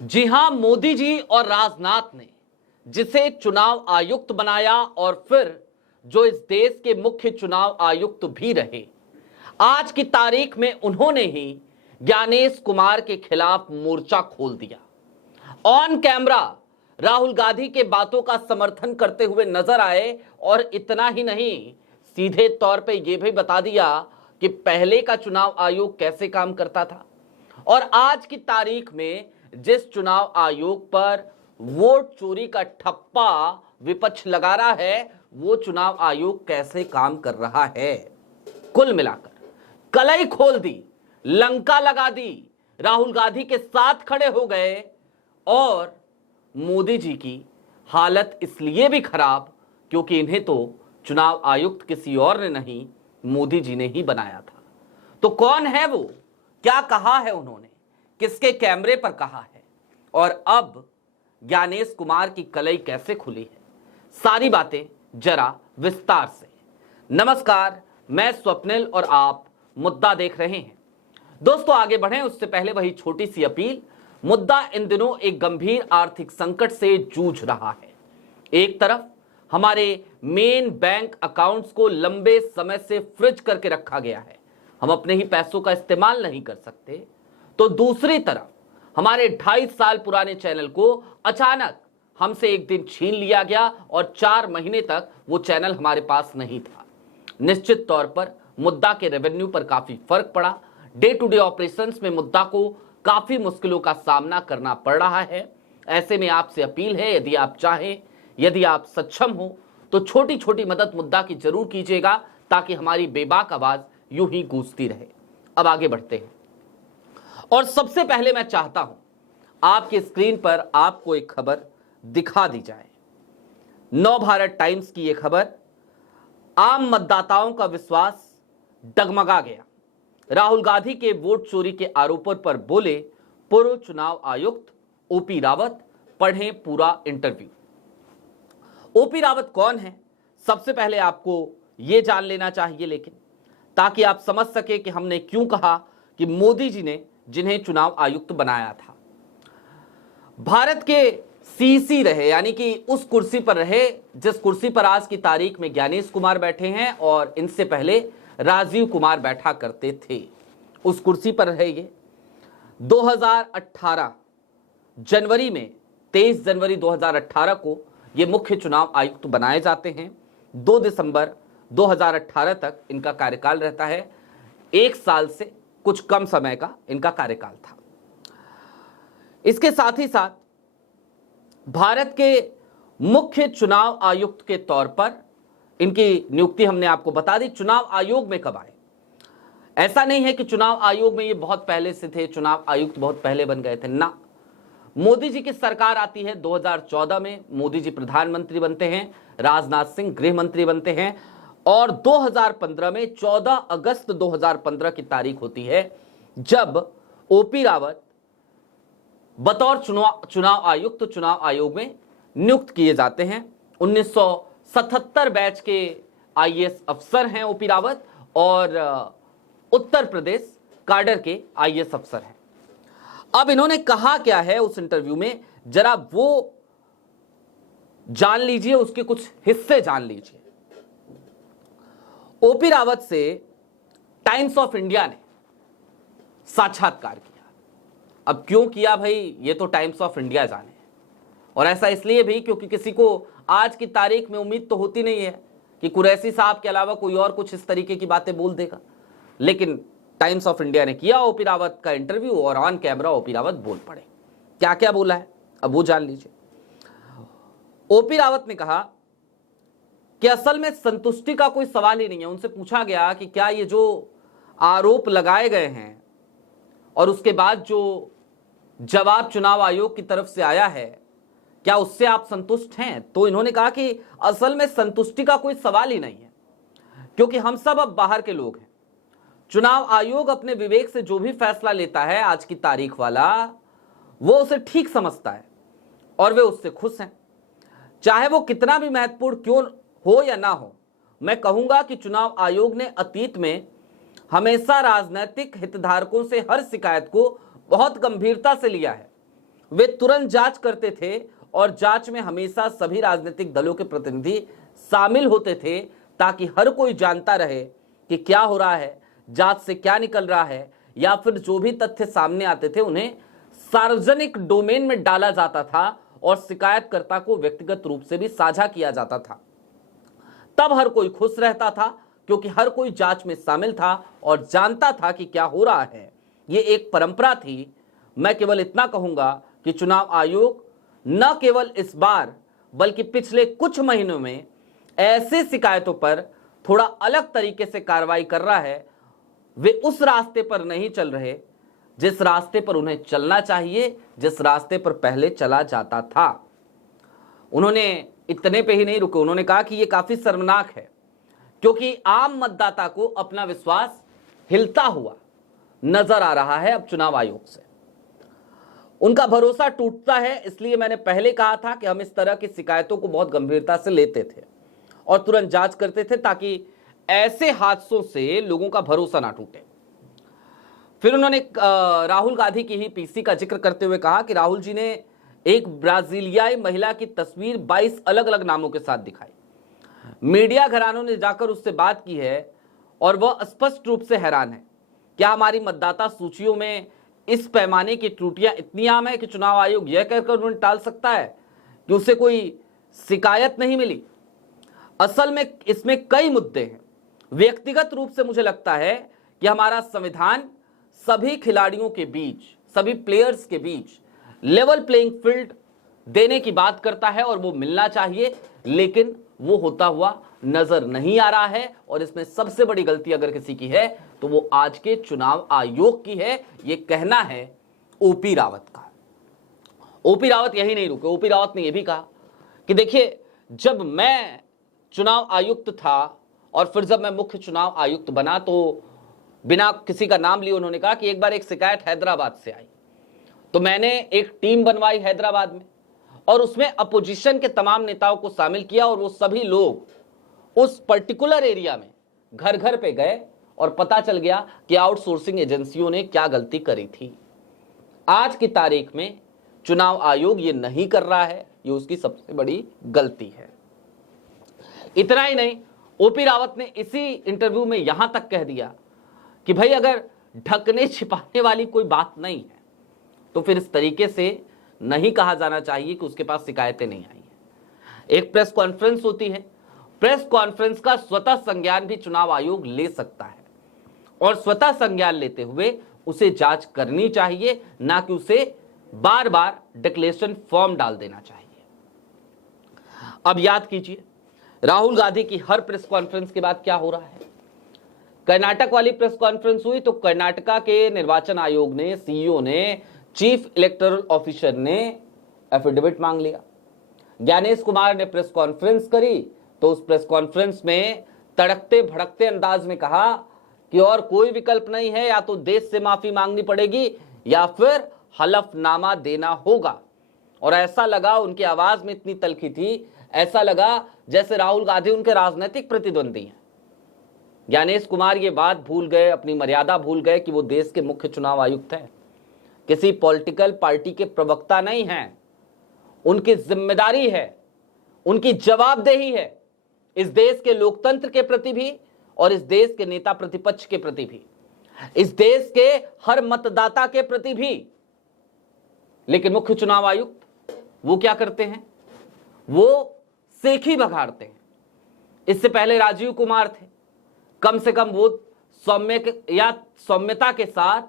जी हां, मोदी जी और राजनाथ ने जिसे चुनाव आयुक्त बनाया और फिर जो इस देश के मुख्य चुनाव आयुक्त भी रहे, आज की तारीख में उन्होंने ही ज्ञानेश कुमार के खिलाफ मोर्चा खोल दिया। ऑन कैमरा राहुल गांधी के बातों का समर्थन करते हुए नजर आए और इतना ही नहीं, सीधे तौर पे यह भी बता दिया कि पहले का चुनाव आयोग कैसे काम करता था और आज की तारीख में जिस चुनाव आयोग पर वोट चोरी का ठप्पा विपक्ष लगा रहा है, वो चुनाव आयोग कैसे काम कर रहा है। कुल मिलाकर कलई खोल दी, लंका लगा दी, राहुल गांधी के साथ खड़े हो गए और मोदी जी की हालत इसलिए भी खराब क्योंकि इन्हें तो चुनाव आयुक्त किसी और ने नहीं, मोदी जी ने ही बनाया था। तो कौन है वो, क्या कहा है उन्होंने, किसके कैमरे पर कहा है और अब ज्ञानेश कुमार की कलई कैसे खुली है, सारी बातें जरा विस्तार से। नमस्कार, मैं स्वप्निल और आप मुद्दा देख रहे हैं। दोस्तों, आगे बढ़ें उससे पहले वही छोटी सी अपील। मुद्दा इन दिनों एक गंभीर आर्थिक संकट से जूझ रहा है। एक तरफ हमारे मेन बैंक अकाउंट्स को लंबे समय से फ्रीज करके रखा गया है, हम अपने ही पैसों का इस्तेमाल नहीं कर सकते, तो दूसरी तरफ हमारे 2.5 साल पुराने चैनल को अचानक हमसे एक दिन छीन लिया गया और 4 महीने तक वो चैनल हमारे पास नहीं था। निश्चित तौर पर मुद्दा के रेवेन्यू पर काफी फर्क पड़ा। डे टू डे ऑपरेशंस में मुद्दा को काफी मुश्किलों का सामना करना पड़ रहा है। ऐसे में आपसे अपील है, यदि आप चाहें, यदि आप सक्षम हो तो छोटी छोटी मदद मुद्दा की जरूर कीजिएगा ताकि हमारी बेबाक आवाज यूं ही गूंजती रहे। अब आगे बढ़ते हैं और सबसे पहले मैं चाहता हूं आपकी स्क्रीन पर आपको एक खबर दिखा दी जाए। नव भारत टाइम्स की यह खबर, आम मतदाताओं का विश्वास डगमगा गया, राहुल गांधी के वोट चोरी के आरोपों पर बोले पूर्व चुनाव आयुक्त ओपी रावत, पढ़ें पूरा इंटरव्यू। ओपी रावत कौन है, सबसे पहले आपको यह जान लेना चाहिए, लेकिन ताकि आप समझ सके कि हमने क्यों कहा कि मोदी जी ने जिन्हें चुनाव आयुक्त बनाया था, भारत के सीसी रहे, यानी कि उस कुर्सी पर रहे जिस कुर्सी पर आज की तारीख में ज्ञानेश कुमार बैठे हैं और इनसे पहले राजीव कुमार बैठा करते थे। उस कुर्सी पर रहे ये 2018 जनवरी में, 23 जनवरी 2018 को ये मुख्य चुनाव आयुक्त बनाए जाते हैं। 2 दिसंबर 2018 तक इनका कार्यकाल रहता है। 1 साल से कुछ कम समय का इनका कार्यकाल था। इसके साथ ही साथ भारत के मुख्य चुनाव आयुक्त के तौर पर इनकी नियुक्ति हमने आपको बता दी। चुनाव आयोग में कब आए, ऐसा नहीं है कि चुनाव आयोग में ये बहुत पहले से थे, चुनाव आयुक्त बहुत पहले बन गए थे ना। मोदी जी की सरकार आती है 2014 में, मोदी जी प्रधानमंत्री बनते हैं, राजनाथ सिंह गृह मंत्री बनते हैं और 2015 में 14 अगस्त 2015 की तारीख होती है जब ओपी रावत बतौर चुनाव आयुक्त चुनाव आयोग में नियुक्त किए जाते हैं। 1977 बैच के आईएएस अफसर हैं ओपी रावत और उत्तर प्रदेश काडर के आईएएस अफसर हैं। अब इन्होंने कहा क्या है उस इंटरव्यू में, जरा वो जान लीजिए, उसके कुछ हिस्से जान लीजिए। ओपी रावत से टाइम्स ऑफ इंडिया ने साक्षात्कार किया। अब क्यों किया भाई, ये तो टाइम्स ऑफ इंडिया जाने, और ऐसा इसलिए भी क्योंकि किसी को आज की तारीख में उम्मीद तो होती नहीं है कि कुरैशी साहब के अलावा कोई और कुछ इस तरीके की बातें बोल देगा, लेकिन टाइम्स ऑफ इंडिया ने किया ओपी रावत का इंटरव्यू और ऑन कैमरा ओपी रावत बोल पड़े। क्या क्या बोला है अब वो जान लीजिए। ओपी रावत ने कहा कि असल में संतुष्टि का कोई सवाल ही नहीं है। उनसे पूछा गया कि क्या ये जो आरोप लगाए गए हैं और उसके बाद जो जवाब चुनाव आयोग की तरफ से आया है, क्या उससे आप संतुष्ट हैं, तो इन्होंने कहा कि असल में संतुष्टि का कोई सवाल ही नहीं है क्योंकि हम सब अब बाहर के लोग हैं। चुनाव आयोग अपने विवेक से जो भी फैसला लेता है आज की तारीख वाला, वो उसे ठीक समझता है और वे उससे खुश हैं, चाहे वो कितना भी महत्वपूर्ण क्यों हो या ना हो। मैं कहूंगा कि चुनाव आयोग ने अतीत में हमेशा राजनीतिक हितधारकों से हर शिकायत को बहुत गंभीरता से लिया है वे तुरंत जांच करते थे और जांच में हमेशा सभी राजनीतिक दलों के प्रतिनिधि शामिल होते थे, ताकि हर कोई जानता रहे कि क्या हो रहा है, जांच से क्या निकल रहा है, या फिर जो भी तथ्य सामने आते थे उन्हें सार्वजनिक डोमेन में डाला जाता था और शिकायतकर्ता को व्यक्तिगत रूप से भी साझा किया जाता था। तब हर कोई खुश रहता था, क्योंकि हर कोई जांच में शामिल था और जानता था कि क्या हो रहा है। ये एक परंपरा थी। मैं केवल इतना कहूंगा कि चुनाव आयोग न केवल इस बार बल्कि पिछले कुछ महीनों में ऐसे शिकायतों पर थोड़ा अलग तरीके से कार्रवाई कर रहा है। वे उस रास्ते पर नहीं चल रहे जिस रास्ते पर उन्हें चलना चाहिए, जिस रास्ते पर पहले चला जाता था। उन्होंने इतने पे ही नहीं रुके, उन्होंने कहा कि यह काफी शर्मनाक है, क्योंकि आम मतदाता को अपना विश्वास हिलता हुआ नजर आ रहा है अब चुनाव आयोग से। उनका भरोसा टूटता है। इसलिए मैंने पहले कहा था कि हम इस तरह की शिकायतों को बहुत गंभीरता से लेते थे और तुरंत जांच करते थे, ताकि ऐसे हादसों से लोगों का भरोसा ना टूटे। फिर उन्होंने राहुल गांधी की ही पीसी का जिक्र करते हुए कहा कि राहुल जी ने एक ब्राजीलियाई महिला की तस्वीर 22 अलग अलग नामों के साथ दिखाई। मीडिया घरानों ने जाकर उससे बात की है और वह स्पष्ट रूप से हैरान है। क्या हमारी मतदाता सूचियों में इस पैमाने की त्रुटियां इतनी आम है कि चुनाव आयोग यह कहकर उन्हें टाल सकता है कि उसे कोई शिकायत नहीं मिली? असल में इसमें कई मुद्दे हैं। व्यक्तिगत रूप से मुझे लगता है कि हमारा संविधान सभी खिलाड़ियों के बीच, सभी प्लेयर्स के बीच लेवल प्लेइंग फील्ड देने की बात करता है और वो मिलना चाहिए, लेकिन वो होता हुआ नजर नहीं आ रहा है। और इसमें सबसे बड़ी गलती अगर किसी की है तो वो आज के चुनाव आयोग की है। ये कहना है ओपी रावत का। ओपी रावत यही नहीं रुके। ओपी रावत ने यह भी कहा कि देखिए, जब मैं चुनाव आयुक्त था और फिर जब मैं मुख्य चुनाव आयुक्त बना, तो बिना किसी का नाम लिए उन्होंने कहा कि एक बार एक शिकायत हैदराबाद से आई, तो मैंने एक टीम बनवाई हैदराबाद में और उसमें अपोजिशन के तमाम नेताओं को शामिल किया और वो सभी लोग उस पर्टिकुलर एरिया में घर घर पे गए और पता चल गया कि आउटसोर्सिंग एजेंसियों ने क्या गलती करी थी। आज की तारीख में चुनाव आयोग ये नहीं कर रहा है, ये उसकी सबसे बड़ी गलती है। इतना ही नहीं, ओपी रावत ने इसी इंटरव्यू में यहां तक कह दिया कि भाई अगर ढकने छिपाने वाली कोई बात नहीं है तो फिर इस तरीके से नहीं कहा जाना चाहिए कि उसके पास शिकायतें नहीं आई है। एक प्रेस कॉन्फ्रेंस होती है, प्रेस कॉन्फ्रेंस का स्वतः संज्ञान भी चुनाव आयोग ले सकता है और स्वतः संज्ञान लेते हुए उसे जांच करनी चाहिए, ना कि उसे बार बार डिक्लेरेशन फॉर्म डाल देना चाहिए। अब याद कीजिए, राहुल गांधी की हर प्रेस कॉन्फ्रेंस के बाद क्या हो रहा है। कर्नाटक वाली प्रेस कॉन्फ्रेंस हुई तो कर्नाटका के निर्वाचन आयोग ने, सीईओ ने, चीफ इलेक्टोरल ऑफिसर ने एफिडेविट मांग लिया। ज्ञानेश कुमार ने प्रेस कॉन्फ्रेंस करी तो उस प्रेस कॉन्फ्रेंस में तड़कते भड़कते अंदाज में कहा कि और कोई विकल्प नहीं है, या तो देश से माफी मांगनी पड़ेगी या फिर हलफनामा देना होगा। और ऐसा लगा, उनकी आवाज में इतनी तलखी थी, ऐसा लगा जैसे राहुल गांधी उनके राजनीतिक प्रतिद्वंदी हैं। ज्ञानेश कुमार ये बात भूल गए, अपनी मर्यादा भूल गए कि वो देश के मुख्य चुनाव आयुक्त हैं, किसी पॉलिटिकल पार्टी के प्रवक्ता नहीं हैं। उनकी जिम्मेदारी है, उनकी जवाबदेही है इस देश के लोकतंत्र के प्रति भी और इस देश के नेता प्रतिपक्ष के प्रति भी, इस देश के हर मतदाता के प्रति भी। लेकिन मुख्य चुनाव आयुक्त वो क्या करते हैं, वो सेखी बघाड़ते हैं। इससे पहले राजीव कुमार थे, कम से कम वो सौम्यता के साथ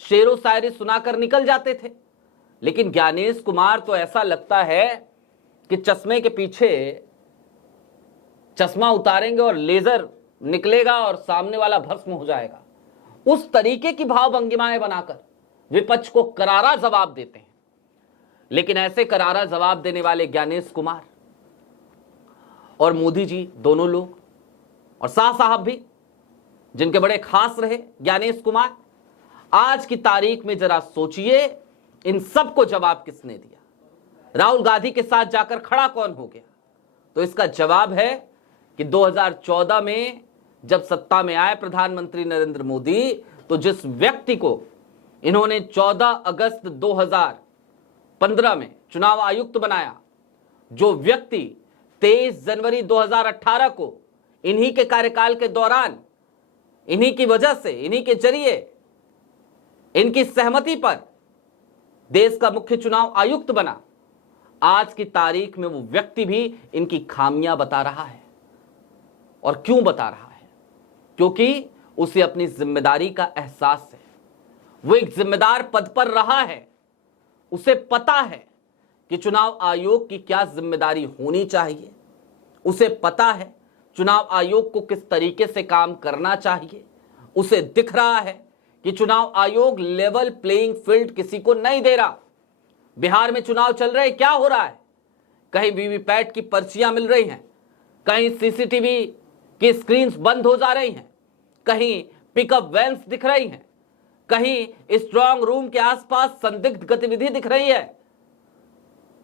शेरो शायरी सुनाकर निकल जाते थे। लेकिन ज्ञानेश कुमार तो ऐसा लगता है कि चश्मे के पीछे चश्मा उतारेंगे और लेजर निकलेगा और सामने वाला भस्म हो जाएगा। उस तरीके की भाव भंगिमाएं बनाकर विपक्ष को करारा जवाब देते हैं। लेकिन ऐसे करारा जवाब देने वाले ज्ञानेश कुमार और मोदी जी दोनों लोग, और शाह साहब भी जिनके बड़े खास रहे ज्ञानेश कुमार, आज की तारीख में जरा सोचिए इन सबको जवाब किसने दिया। राहुल गांधी के साथ जाकर खड़ा कौन हो गया? तो इसका जवाब है कि 2014 में जब सत्ता में आए प्रधानमंत्री नरेंद्र मोदी, तो जिस व्यक्ति को इन्होंने 14 अगस्त 2015 में चुनाव आयुक्त बनाया, जो व्यक्ति 23 जनवरी 2018 को इन्हीं के कार्यकाल के दौरान, इन्हीं की वजह से, इन्हीं के जरिए, इनकी सहमति पर देश का मुख्य चुनाव आयुक्त बना, आज की तारीख में वो व्यक्ति भी इनकी खामियां बता रहा है। और क्यों बता रहा है? क्योंकि उसे अपनी जिम्मेदारी का एहसास है। वो एक जिम्मेदार पद पर रहा है, उसे पता है कि चुनाव आयोग की क्या जिम्मेदारी होनी चाहिए, उसे पता है चुनाव आयोग को किस तरीके से काम करना चाहिए, उसे दिख रहा है कि चुनाव आयोग लेवल प्लेइंग फील्ड किसी को नहीं दे रहा। बिहार में चुनाव चल रहे, क्या हो रहा है? कहीं वीवीपैट की पर्चियां मिल रही हैं, कहीं सीसीटीवी की स्क्रीन्स बंद हो जा रही हैं, कहीं पिकअप वैन्स दिख रही हैं, कहीं स्ट्रांग रूम के आसपास संदिग्ध गतिविधि दिख रही है।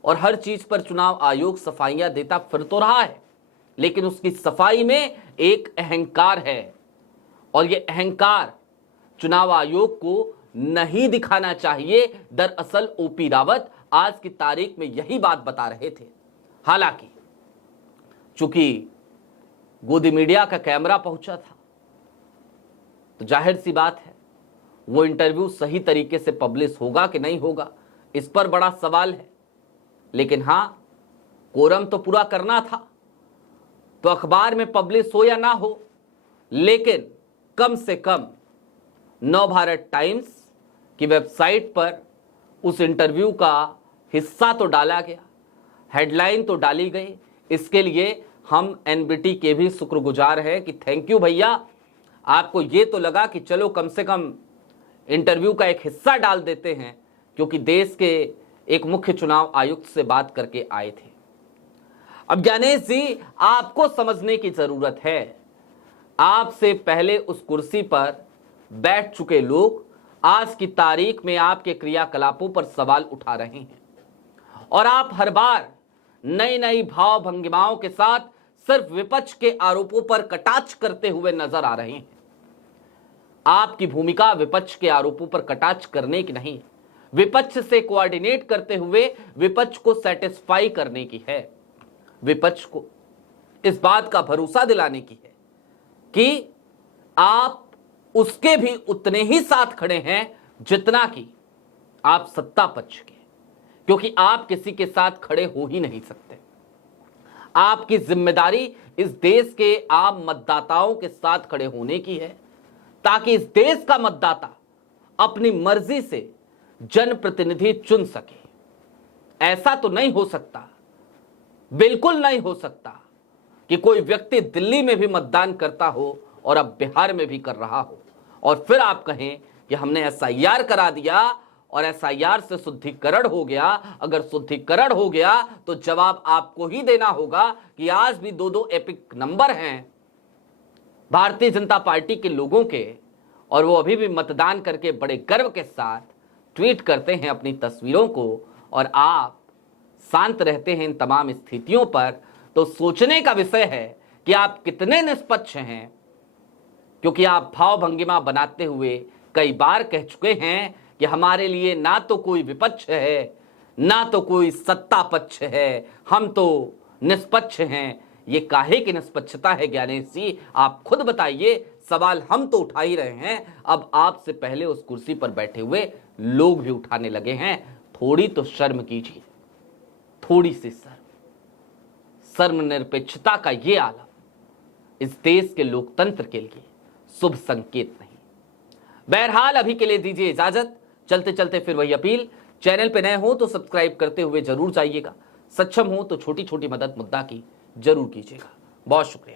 और हर चीज पर चुनाव आयोग सफाइयां देता फिर तो रहा है, लेकिन उसकी सफाई में एक अहंकार है, और यह अहंकार चुनाव आयोग को नहीं दिखाना चाहिए। दरअसल ओपी रावत आज की तारीख में यही बात बता रहे थे। हालांकि चूंकि गोदी मीडिया का कैमरा पहुंचा था, तो जाहिर सी बात है वो इंटरव्यू सही तरीके से पब्लिश होगा कि नहीं होगा, इस पर बड़ा सवाल है। लेकिन हां, कोरम तो पूरा करना था, तो अखबार में पब्लिश हो या ना हो, लेकिन कम से कम नवभारत टाइम्स की वेबसाइट पर उस इंटरव्यू का हिस्सा तो डाला गया, हेडलाइन तो डाली गई। इसके लिए हम एनबीटी के भी शुक्रगुजार हैं कि थैंक यू भैया, आपको ये तो लगा कि चलो कम से कम इंटरव्यू का एक हिस्सा डाल देते हैं, क्योंकि देश के एक मुख्य चुनाव आयुक्त से बात करके आए थे। अब ज्ञानेश जी, आपको समझने की जरूरत है, आपसे पहले उस कुर्सी पर बैठ चुके लोग आज की तारीख में आपके क्रियाकलापों पर सवाल उठा रहे हैं, और आप हर बार नई नई भाव भंगिमाओं के साथ सिर्फ विपक्ष के आरोपों पर कटाक्ष करते हुए नजर आ रहे हैं। आपकी भूमिका विपक्ष के आरोपों पर कटाक्ष करने की नहीं, विपक्ष से कोऑर्डिनेट करते हुए विपक्ष को सेटिस्फाई करने की है, विपक्ष को इस बात का भरोसा दिलाने की है कि आप उसके भी उतने ही साथ खड़े हैं जितना कि आप सत्ता पक्ष के, क्योंकि आप किसी के साथ खड़े हो ही नहीं सकते। आपकी जिम्मेदारी इस देश के आम मतदाताओं के साथ खड़े होने की है, ताकि इस देश का मतदाता अपनी मर्जी से जनप्रतिनिधि चुन सके। ऐसा तो नहीं हो सकता, बिल्कुल नहीं हो सकता कि कोई व्यक्ति दिल्ली में भी मतदान करता हो और अब बिहार में भी कर रहा हो, और फिर आप कहें कि हमने एसआईआर करा दिया और एसआईआर से शुद्धिकरण हो गया। अगर शुद्धिकरण हो गया तो जवाब आपको ही देना होगा कि आज भी दो एपिक नंबर हैं भारतीय जनता पार्टी के लोगों के, और वो अभी भी मतदान करके बड़े गर्व के साथ ट्वीट करते हैं अपनी तस्वीरों को, और आप शांत रहते हैं इन तमाम स्थितियों पर। तो सोचने का विषय है कि आप कितने निष्पक्ष हैं, क्योंकि आप भाव भंगिमा बनाते हुए कई बार कह चुके हैं कि हमारे लिए ना तो कोई विपक्ष है, ना तो कोई सत्ता पक्ष है, हम तो निष्पक्ष हैं। ये काहे की निष्पक्षता है ज्ञानेश जी, आप खुद बताइए। सवाल हम तो उठा ही रहे हैं, अब आपसे पहले उस कुर्सी पर बैठे हुए लोग भी उठाने लगे हैं। थोड़ी तो शर्म कीजिए, थोड़ी सी शर्म निरपेक्षता का ये आलम इस देश के लोकतंत्र के लिए शुभ संकेत नहीं। बहरहाल अभी के लिए दीजिए इजाजत। चलते चलते फिर वही अपील, चैनल पे नए हो तो सब्सक्राइब करते हुए जरूर जाइएगा, सक्षम हो तो छोटी छोटी मदद मुद्दा की जरूर कीजिएगा। बहुत शुक्रिया।